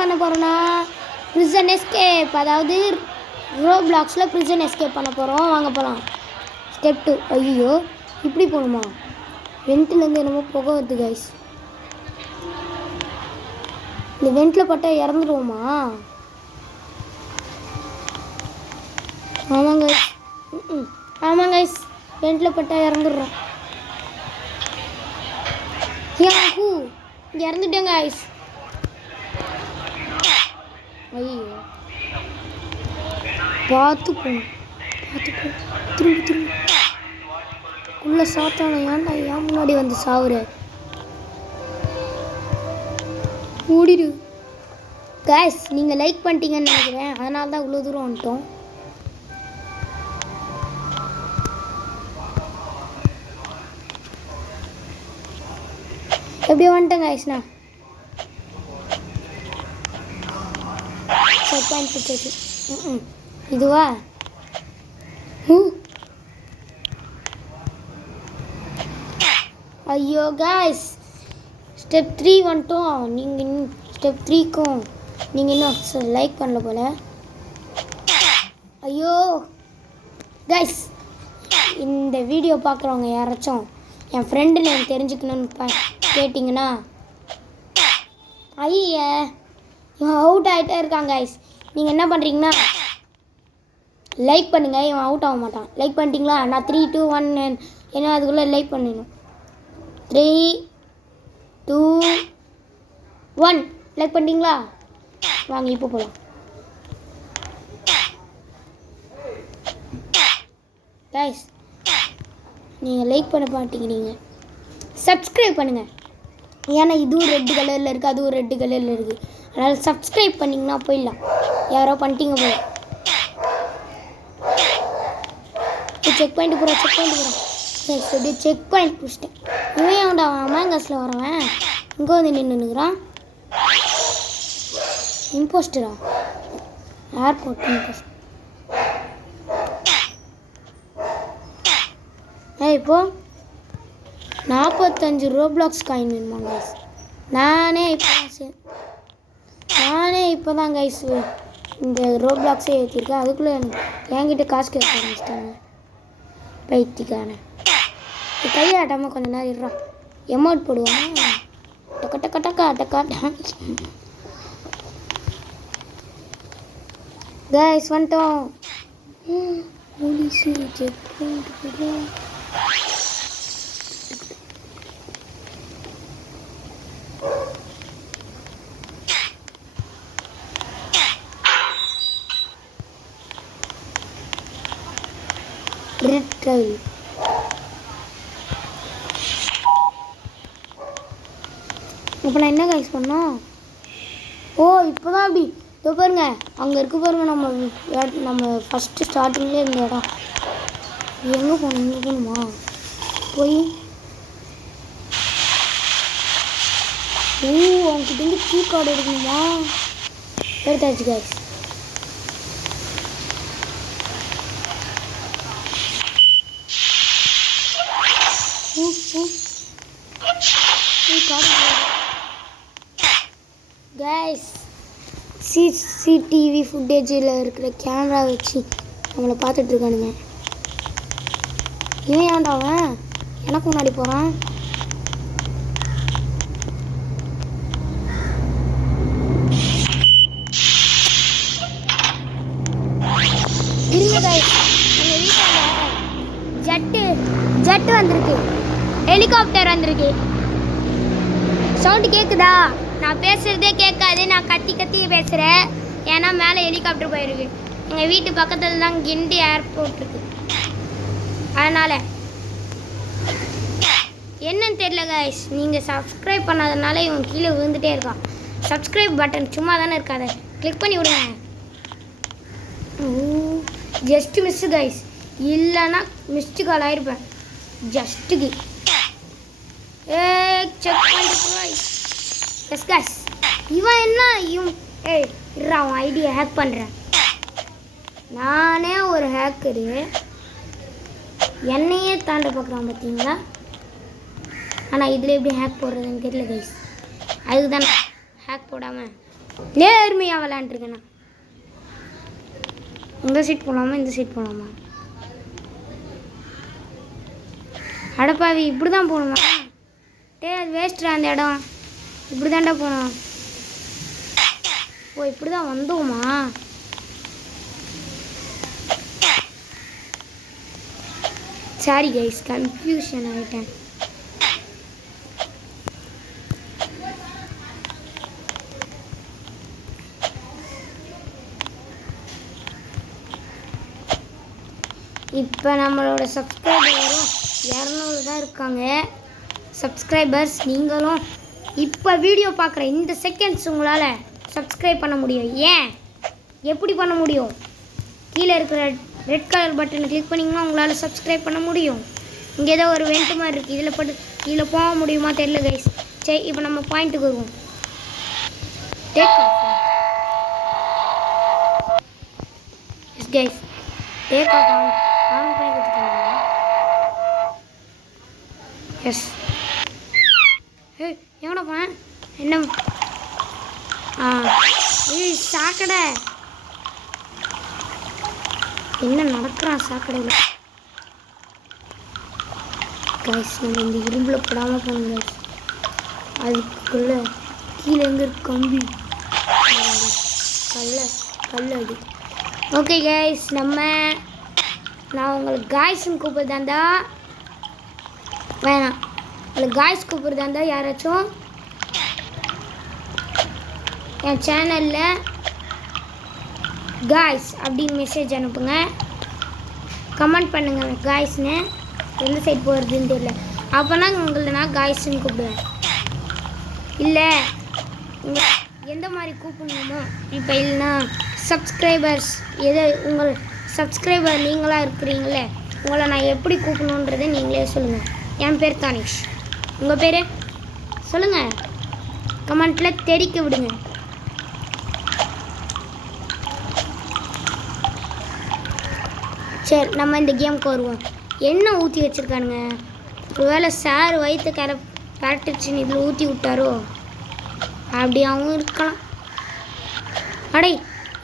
பண்ண போகிறோன்னா prison escape, அதாவது ரோப்ளாக்ஸில் ப்ரிசன் எஸ்கேப் பண்ண போகிறோம். வாங்க போகலாம். ஸ்டெப் 2. ஐயோ இப்படி போகணுமா? வெண்ட்லேருந்து என்னமோ புகை வருது கைஸ். இந்த வெண்ட்டில் பட்டால் இறந்துடுவோமா? ஆமாங்க கைஸ். ஆமாங்க கைஸ், வெண்ட்டில் பட்டால் இறந்துடுறோம். Yahoo, இறந்துட்டேங்க guys. ஐயோ பார்த்து போகணும், பார்த்து போ. திரும்ப திரும்ப உள்ள சாத்தான. ஏன்டா ஏன் முன்னாடி வந்து சாவுற? ஓடிடு கைஸ். நீங்கள் லைக் பண்ணிட்டீங்கன்னு நினைக்கிறேன், அதனால தான் இவ்வளோ தூரம் வந்துட்டோம். எப்படியோ வந்துட்டேன் கைஸ்ண்ணா. செக் பாயிண்ட் பிடிச்சாச்சு. இதுவா? ஐயோ கைஸ், ஸ்டெப் 3 வந்துட்டோம். நீங்கள் இன்னும் ஸ்டெப் 3க்கும் நீங்கள் இன்னும் லைக் பண்ணல போல. ஐயோ கைஸ், இந்த வீடியோ பார்க்குறவங்க யாராச்சும் என் ஃப்ரெண்டு நேம் தெரிஞ்சுக்கணுன்னு கேட்டிங்கன்னா, ஐய இவன் அவுட் ஆகிட்டே இருக்கான் கைஸ். நீங்கள் என்ன பண்ணுறீங்கன்னா லைக் பண்ணுங்கள், இவன் அவுட் ஆக மாட்டான். லைக் பண்ணிட்டீங்களா? நான் 3, 2, 1 ஏன்னா அதுக்குள்ளே லைக் பண்ணிடணும். 3, 2, 1 லைக் பண்ணிட்டீங்களா? வாங்க இப்போ போகலாம். கைஸ், நீங்கள் லைக் பண்ண மாட்டேங்கிறீங்க. சப்ஸ்கிரைப் பண்ணுங்கள். ஏன்னா இதுவும் ரெட் கலரில் இருக்குது, அதுவும் ரெட் கலரில் இருக்குது. அதனால் சப்ஸ்கிரைப் பண்ணிங்கன்னா போயிடலாம். யாரோ பண்ணிட்டீங்க போல. செக் பாயிண்ட் போகிறோம், செக் பாயிண்ட் போகிறோம். கைஸ் அப்படியே செக் பாயிண்ட் பிடிச்சிட்டேன். இவன் அவன்டா அமாங்கஸில் வரவன் இங்கே வந்து நின்றுக்கிறான். இம்போஸ்டரா? Airport impostor. இப்போ 45 ரோப்ளாக்ஸ் காயின் வேணுமா கைஸ்? நானே இப்போ தான் கைஸ் இந்த ரோப்ளாக்ஸே ஏற்றிருக்கேன். அதுக்குள்ளே என்கிட்ட காசு கேட்க ஆரம்பிச்சிட்டாங்க பைத்தியக்கான. கையாட்டாமல் கொஞ்சம் நேரம் இருறான். எமௌண்ட் போடுவாங்க. டக்க டக்க டக்கா டக்கா. கைஸ் வந்துட்டோம். போலீஸு செக் பாயிண்ட் போடுறோம். ரெட் ட்ரைல். இப்போ நான் என்ன கைஸ் பண்ணோம்? ஓ இப்போ தான் அப்படி இதோ பாருங்க, அங்கே இருக்கு பாருங்க நம்ம ஃபஸ்ட்டு ஸ்டார்டிங்லேயே இருந்த இடம். எங்கே போகணும்? இங்கே போகணுமா? போய் அவங்ககிட்ட கீ கார்டு எடுக்கணுமா? எடுத்தாச்சு கைஸ். கைஸ், சிசிடிவி ஃபுட்டேஜில் இருக்கிற கேமரா வச்சு நம்மளை பார்த்துட்டு இருக்கானுங்க. இவன் ஏன்டா அவன் எனக்கு முன்னாடி போகிறான்? இருங்க கைஸ், எங்கள் வீட்டில் ஜெட்டு வந்திருக்கு, ஹெலிகாப்டர் வந்திருக்கு. சவுண்டு கேட்குதா? நான் பேசுகிறதே கேட்காது. நான் கத்தி கத்தி பேசுகிறேன். ஏன்னா மேலே ஹெலிகாப்டர் போயிருக்கு. எங்கள் வீட்டு பக்கத்தில் தான் கிண்டி ஏர்போர்ட் இருக்குது. அதனால் என்னன்னு தெரியல கைஸ். நீங்கள் சப்ஸ்கிரைப் பண்ணாதனால இவன் கீழே விழுந்துகிட்டே இருக்கான். சப்ஸ்கிரைப் பட்டன் சும்மா தானே இருக்காது, கிளிக் பண்ணி விடுங்க. ஜஸ்ட்டு மிஸ்ஸு கைஸ், இல்லைன்னா மிஸ்டு கால் ஆகிருப்பேன். ஜஸ்ட்டுக்கு செக் பண்ணிட்டு எஸ் கைஸ். இவன் என்ன அவன் ஐடியா ஹேக் பண்ணுறேன். நானே ஒரு ஹேக்கரு, என்னையே தாண்ட பார்க்குறான் பார்த்தீங்களா? ஆனால் இதில் எப்படி ஹேக் போடுறதுன்னு தெரியல கைஸ். அதுக்கு தானே ஹேக் போடாமல் நேர்மையாக விளையாண்டுருக்கேண்ணா. இந்த சைட் போகலாமா இந்த சைட் போகலாமா? அடப்பாவி இப்படி தான் போகணுமா? அது வேஸ்ட்ரா அந்த இடம். இப்படி தாண்டா போகணும். ஓ இப்படி தான் வந்தோமா? சாரி கைஸ், கன்ஃபியூஷன் ஆகிட்டேன். இப்போ நம்மளோட சப்ஸ்கிரைபரும் 200 தான் இருக்காங்க. சப்ஸ்கிரைபர்ஸ் நீங்களும் இப்போ வீடியோ பார்க்குற இந்த செகண்ட்ஸ் உங்களால் சப்ஸ்கிரைப் பண்ண முடியும். ஏன் எப்படி பண்ண முடியும்? கீழே இருக்கிற ரெட் கலர் பட்டனை கிளிக் பண்ணிங்கன்னா உங்களால் சப்ஸ்கிரைப் பண்ண முடியும். இங்கே ஏதோ ஒரு வெண்ட் மாதிரி இருக்குது. இதில் போக முடியுமா தெரியல கைஸ். சரி இப்போ நம்ம பாயிண்ட்டுக்கு வருவோம். Take off. S guys, take off on பண்ணி கொடுத்துருக்காங்க. எஸ். எங்கடா போனேன்? என்ன? சாக்கடை என்ன நடக்கிறான் சாக்கடையில்? கைஸ் நம்ம இந்த இரும்பில் போடாமல் போகணும் கைஸ். அதுக்குள்ளே கீழே எங்கே இருக்கு கம்பி? கல் அது. ஓகே கைஸ், நான் உங்களுக்கு காய்ஸ்ன்னு கூப்பிட்றதா வேணாம். உங்களுக்கு காய்ஸ் கூப்பிட்றதா இருந்தால் யாராச்சும் என் சேனலில் காய்ஸ் அப்படின்னு மெசேஜ் அனுப்புங்க. கமெண்ட் பண்ணுங்கள் காய்ஸ்னு. எந்த சைட் போகிறதுன்னு தெரியல. அப்போனா உங்களை நான் காய்ஸ்ன்னு கூப்பிடுவேன். இல்லை எந்த மாதிரி கூப்பிடணுமோ. இப்போ இல்லைன்னா சப்ஸ்கிரைபர்ஸ் உங்கள் சப்ஸ்கிரைபர் நீங்களாக இருக்கிறீங்களே, உங்களை நான் எப்படி கூப்பிடணுன்றதை நீங்களே சொல்லுங்கள். என் பேர் தானிஷ். உங்கள் பேர் சொல்லுங்கள், கமெண்ட்டில் தெரிக்க விடுங்க. சரி நம்ம இந்த கேமுக்கு வருவோம். என்ன ஊற்றி வச்சுருக்கானுங்க? ஒருவேளை சார் வயிற்று கரெக்டுச்சின்னு இதில் ஊற்றி விட்டாரோ? அப்படியாகவும் இருக்கலாம். அடே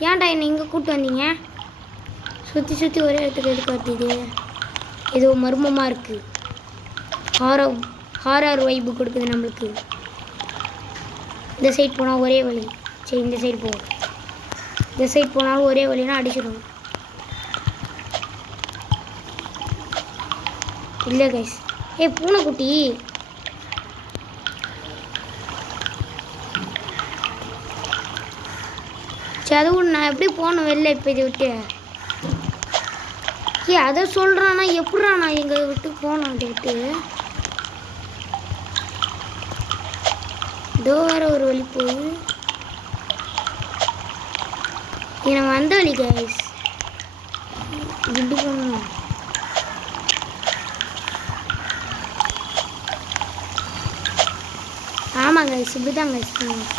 ஏன்டா என்னை இங்கே கூப்பிட்டு வந்தீங்க? சுற்றி ஒரே இடத்துக்கு எதுக்கு வருது? ஏதோ மர்மமாக இருக்குது. ஹாரர் வைப்பு கொடுக்குது நம்மளுக்கு. இந்த சைட் போனால் ஒரே வழி. சரி இந்த சைடு போவோம். இந்த சைட் போனாலும் ஒரே வழினா அடிச்சிடும். இல்லை கைஸ். பூனைக்குட்டி சதுவு நான் எப்படி போகணும் வெளில? இப்போ இதை விட்டு அதை சொல்கிறானா? எப்படா நான் எங்களை விட்டு போனோம்? அதை விட்டு இதோ வேறு ஒரு வழி போகுது. நம்ம வந்த வழி கைஸ். இப்படி போகணும். ஆமாம் கைஸ், இப்படி தான் கைஸ் பண்ணுவோம்.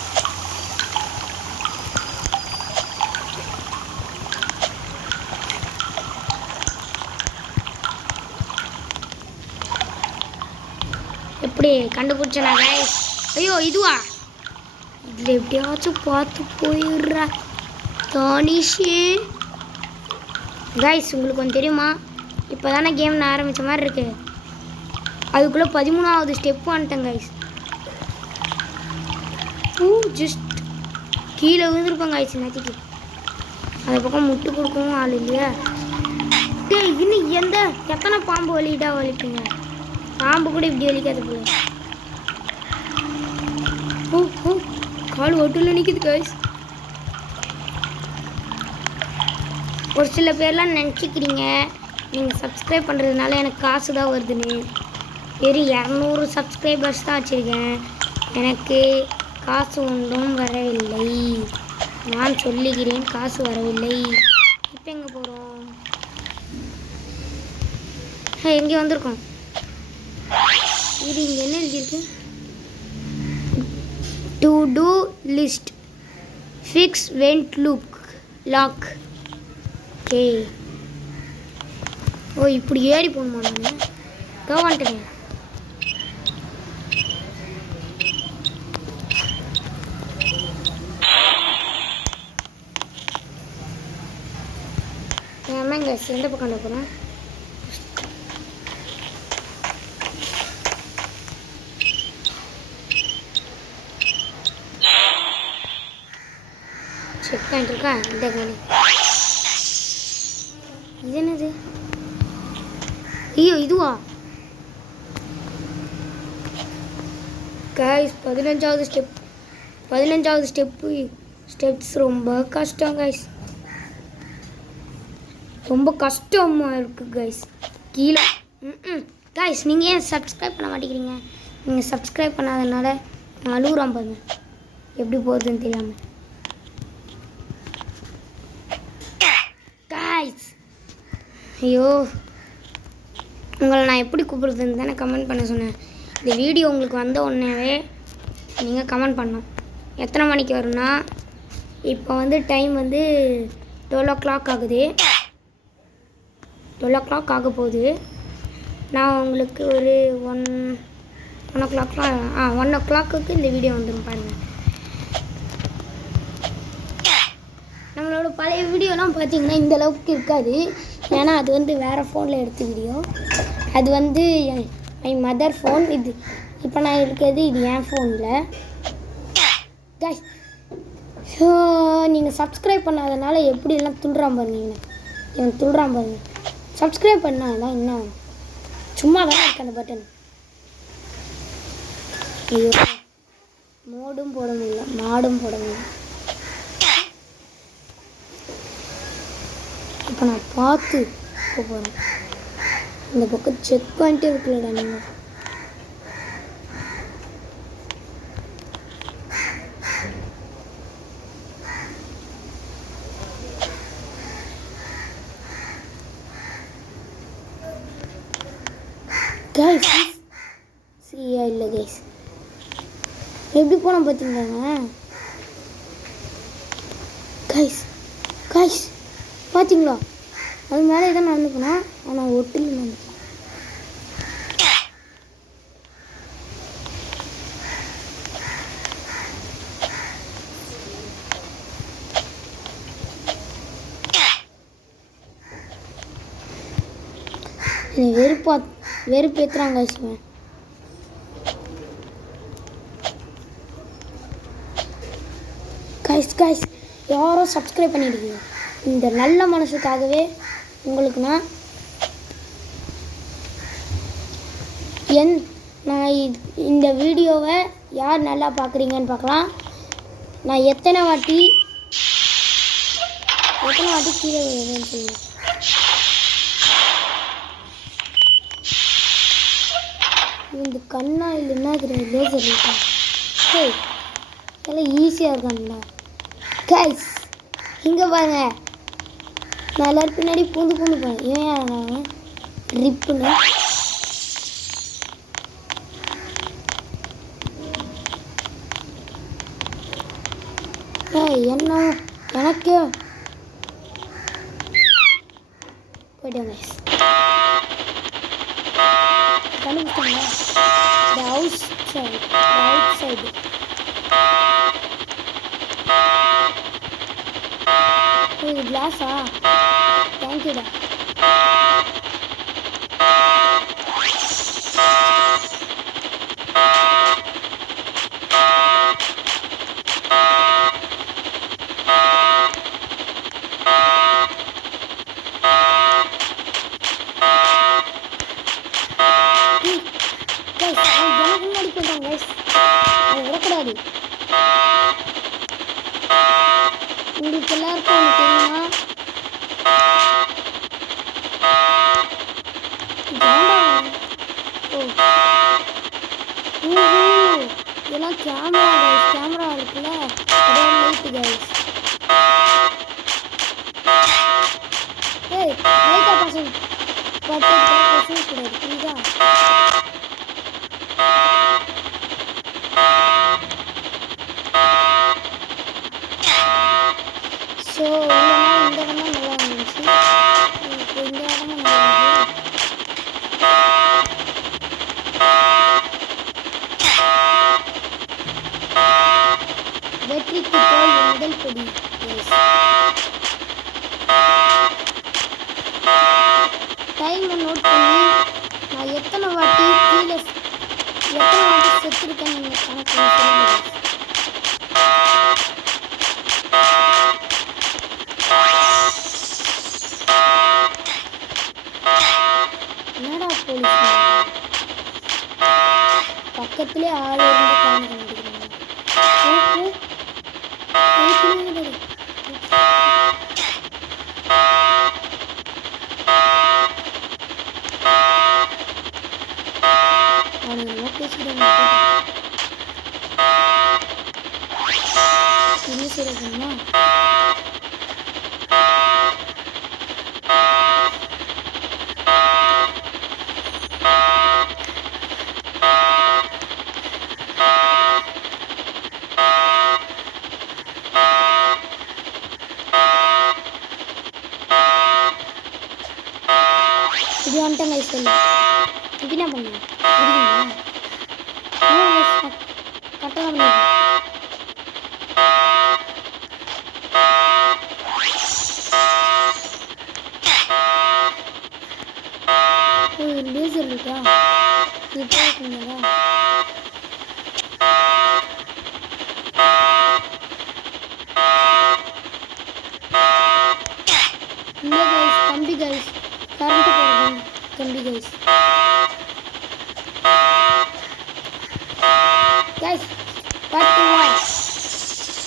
எப்படி கண்டுபிடிச்சனா கைஸ்? ஐயோ இதுவா? இதில் எப்படியாச்சும் பார்த்து போயிடுறா தானிஷு. கைஸ் உங்களுக்கு கொஞ்சம் தெரியுமா? இப்போ தானே கேம் நான் ஆரம்பித்த மாதிரி இருக்கு. அதுக்குள்ளே 13வது ஸ்டெப்பு வந்துட்டேன் கைஸ். ஜஸ்ட் கீழே விழுந்துருப்பாங்க கைஸ். நேற்றுக்கு அது பக்கம் முட்டு கொடுக்கவும் ஆள் இல்லையா? இன்னும் எத்தனை பாம்பு வலிப்பீங்க? பாம்பு கூட இப்படி வலிக்காது போல. கால் ஒட்டுல நிற்குது கைஸ். ஒரு சில பேர்லாம் நினச்சிக்கிறீங்க நீங்கள் சப்ஸ்கிரைப் பண்ணுறதுனால எனக்கு காசு தான் வருதுன்னு. வெறும் 200 சப்ஸ்கிரைபர்ஸ் தான் வச்சுருக்கேன். எனக்கு காசு ஒன்றும் வரவில்லை. நான் சொல்லுகிறேன், காசு வரவில்லை. இப்போ எங்கே போகிறோம்? எங்கே வந்திருக்கோம்? இது இங்கே என்ன எழுதியிருக்கு? டு டூ லிஸ்ட், ஃபிக்ஸ் வெண்ட் லாக். ஓகே. ஓ இப்படி ஏறி போகணுமா? நான் வந்துட்டேன். கைஸ் எந்த பக்கம் போகிறோம்? செக் பாயிண்ட் இருக்கா? இந்த காணி இது என்னது? ஐயோ இதுவா கைஸ்? 15வது ஸ்டெப்ஸ் ரொம்ப கஷ்டம் கைஸ், ரொம்ப கஷ்டமாக இருக்குது கைஸ். கீழே கைஸ் நீங்கள் ஏன் சப்ஸ்கிரைப் பண்ண மாட்டேங்கிறீங்க? நீங்கள் சப்ஸ்கிரைப் பண்ணாதனால நான் அழுகுறேன் பாருங்க, எப்படி போகுதுன்னு தெரியாமல். கைஸ் ஐயோ, உங்களை நான் எப்படி கூப்பிடுறதுன்னு தானே கமெண்ட் பண்ண சொன்னேன். இந்த வீடியோ உங்களுக்கு வந்த உடனேவே நீங்கள் கமெண்ட் பண்ணோம். எத்தனை மணிக்கு வரும்னா, இப்போ வந்து டைம் வந்து 12 o'clock ஆகுது. 12 o'clock ஆக போகுது. நான் உங்களுக்கு ஒரு 1 o'clock இந்த வீடியோ வந்துடும் பாருங்கள். நம்மளோட பழைய வீடியோலாம் பார்த்தீங்கன்னா இந்த அளவுக்கு இருக்காது. ஏன்னா அது வந்து வேறு ஃபோனில் எடுத்த வீடியோ. அது வந்து மை மதர் ஃபோன். இது இப்போ நான் இருக்கிறது இது என் ஃபோனில். கைஸ் ஸோ நீங்கள் சப்ஸ்கிரைப் பண்ணாதனால எப்படியெல்லாம் துள்ளுறான் பாருங்க, இவன் துள்ளுறான் பாருங்க. சப்ஸ்கிரைப் பண்ணாதான் என்ன சும்மா தான் இருக்கு அந்த பட்டன். ஐயோ மோடும் போட முடியல, மாடும் போட முடியல. இப்போ நான் பார்த்து போகிறேன். இந்த பக்கம் செக் பண்ணிட்டு இருக்குல்லடா நீங்கள். கைஸ் சரியா இல்லை கைஸ், எப்படி போனால் பார்த்தீங்களாங்க கைஸ்? கைஸ் பார்த்தீங்களா? அது மேலே எதாவது நடந்து போனால் ஆனால் ஒட்டில் நடந்து. வெறுப்பேற்றுறாங்க கைஸ். கைஸ் கைஸ் யாரும் சப்ஸ்கிரைப் பண்ணிடுங்க. இந்த நல்ல மனசுக்காகவே உங்களுக்கு நான் இந்த வீடியோவை யார் நல்லா பார்க்குறீங்கன்னு பார்க்கலாம். நான் எத்தனை வாட்டி கீழே விழுவேன்னு சொல்லுங்கள். இந்த கண்ணா இல்லைன்னா இது லேசர் இருக்கா? எல்லாம் ஈஸியாக இருக்காங்களா கைஸ்? இங்கே பாருங்க, நான் எல்லாரும் பின்னாடி பூந்து போனேன். ஏன் ரிப்புன்னு என்ன எனக்கு போய்ட்டேன் கைஸ். கண்டுபிடிச்சாங்க அவுட் சைடு. இது கிளாஸா? தேங்க்யூடா. விடக்கூடாது. உங்களுக்கு எல்லாருக்கும் ஒன்று தெரியுமா? இதெல்லாம் கேமரா இருக்குல்ல, அதே லைட்டு கைஸ். லைட்டா பசங்க கூடாது புரியுதா? ஸோ இந்த இடமும் நல்லா இருந்துச்சு, இந்த இடமும் நல்லா இருந்துச்சு. வெற்றிக்கு தோல்வி முதல் படி. டைமை நோட் பண்ணி நான் எத்தனை வாட்டி செத்துருக்கேன்னு நீங்கள் கணக்கு பண்ணி சொல்லுங்க. என்னடா போலீஸ் பக்கத்துலேயே ஆள் இருந்து காண கண்டுக்கிறாங்க. அவனுங்க பேசிடுவாங்க. என்ன செய்யறதுன்னா இது வந்துட்டேன் கைஸ். சொல்லு இது என்ன பண்ணுவேன் கரெக்டாக பண்ணி லேசர் இருக்கா இது போக்குங்களா? இல்லை கைஸ் கம்பி கைஸ் கரண்ட் போடுறேன் கம்பி கைஸ். கைஸ் பார்த்தீங்களா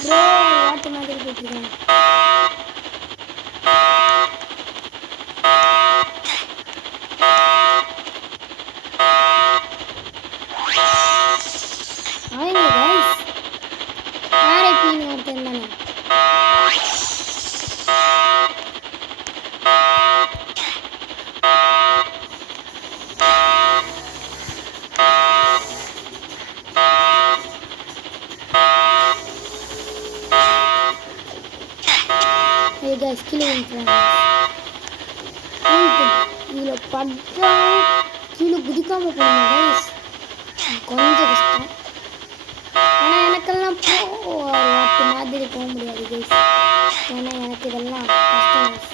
ப்ரோ வாட்டு மாதிரி போட்டிருக்கேன். அவங்க கைஸ் ஆர்ஐபின்னு ஒருத்தர் தானே. கைஸ் கீழே வந்துட்டாங்க. இதில் பட்டா கீழே குதிக்காமல் போகணும் கைஸ், கொஞ்சம் கஷ்டம். ஆனால் எனக்கெல்லாம் வாட்டு மாதிரி போக முடியாது கைஸ், ஏன்னா எனக்கு இதெல்லாம் கஷ்டம் கைஸ்.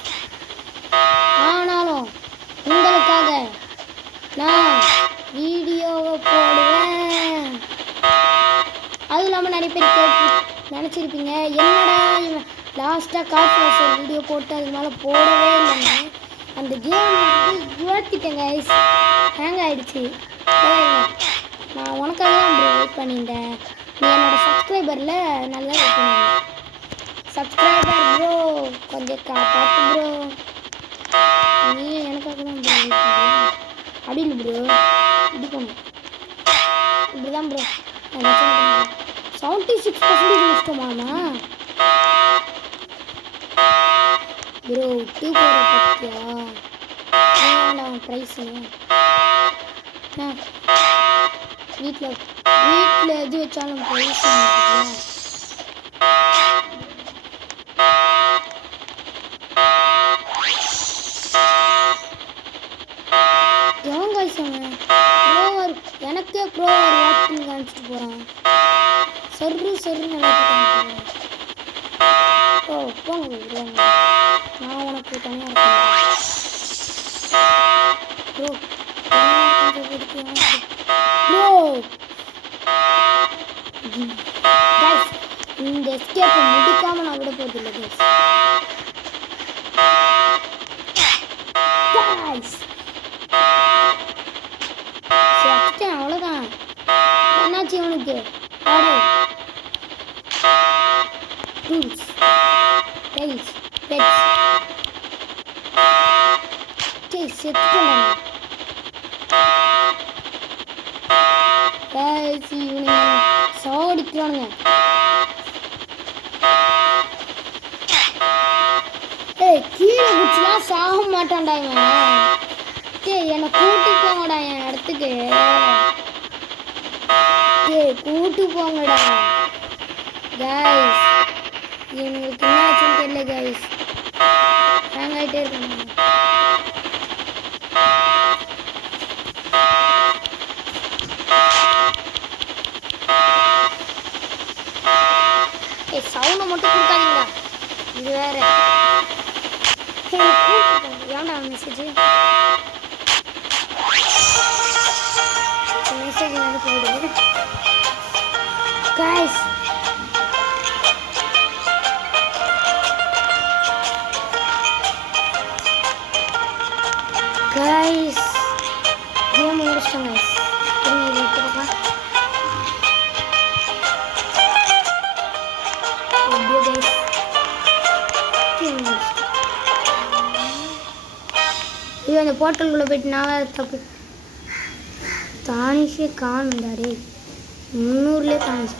ஆனாலும் உங்களுக்காக நான் வீடியோவை போடுவேன். அதுவும் இல்லாமல் நிறைய பேர் நினச்சிருப்பீங்க என்னடா இவன் லாஸ்ட்டாக கார்பரேஷன் வீடியோ போட்டு அதுக்கு மேலே போடவே இல்லைங்க. அந்த கேம் வந்து ஏற்றிட்டேன் கைஸ், ஹேங் ஆகிடுச்சு. நான் உனக்காக தான் ப்ரோ வெயிட் பண்ணியிருந்தேன். நீ என்னோடய சப்ஸ்கிரைபரில் நல்லா வெயிட் பண்ணுங்க. சப்ஸ்கிரைபர் ப்ரோ கொஞ்சம் பார்த்து ப்ரோ, நீ எனக்காக தான் ப்ரோ வெயிட் பண்ணுறேன். அப்படி இல்லை ப்ரோ, இப்படி போகணும், இப்படி தான் ப்ரோ. 76% முடிச்சிட்டோமாண்ணா ப்ரோ. 2 போகிற பார்த்தியா வேண்டாம் ப்ரைஸு. வீட்டில் எது வச்சாலும் ப்ரைஸ் எவன் காய்ச்சாங்க ப்ரோவர், எனக்கே ப்ரோவர் வாட்சின்னு காமிச்சிட்டு போகிறான். சொரு நல்லா காமிக்கிறேன். ஓ போங்க போங்க, நான் உனக்கு தனியாக இருக்கேன் ப்ரோ. ப்ரோ கைஸ் இந்த எஸ்கேப்பை முடிக்காமல் நான் விட போதில்லை கைஸ். அவ்வளோதான், என்னாச்சு இவனுக்கு? டூல்ஸ் டைல்ஸ் பெட்ஸ் செத்துட்டேன். இவனுங்க சாடிக்கிறானுங்க. கீழே குச்சிலாம் சாக மாட்டான்டா இவன். என்னை கூட்டி போங்கடா என் இடத்துக்கு, கூட்டு போங்கடா கைஸ். இவங்களுக்கு என்ன ஆச்சுன்னு தெரியல கைஸ், ஹேங் ஆகிட்டே இருக்காங்க. சவுண்டை மட்டும் கொடுக்காதீங்களா, இது வேற. ஏன்டா மெசேஜ் மெசேஜ் வந்து போடுது கைஸ். கைஸ் கேம் முடிச்சிட்டோம் கைஸ். இது அந்த போர்ட்டலுக்குள்ளே போயிட்டு நான் தப்பு தானிஷே காணுண்டாரே 300லே தானிஷ்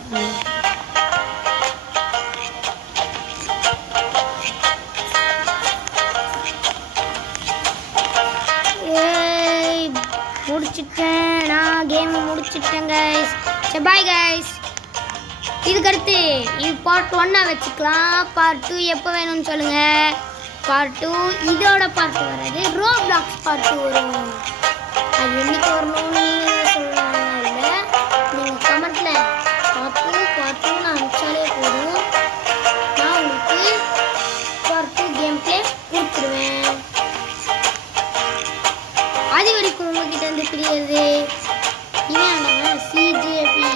முடிச்சிட்டேன். நான் கேமை முடிச்சிட்டேன் கைஸ். சரி பாய் கைஸ். இதுக்கடுத்து இது பார்ட் 1 வச்சுக்கலாம். பார்ட் 2 எப்போ வேணும்னு சொல்லுங்கள். பார்ட் 2 இதோட பார்ட் வராது, ரோப்ளாக்ஸ் பார்ட் 2 வரும். அது என்னைக்கு வரணும்னு நீங்கள் சொல்லலாம். இல்லை நீங்கள் கமெண்ட்டில் பார்ட் 2 நான் அனுப்பிச்சாலே போதும். நான் உங்களுக்கு பார்ட் 2 கேம் பிளே கொடுத்துருவேன். அது வரைக்கும் உங்ககிட்ட இருந்து பிரியாது இவன் சிஜேபி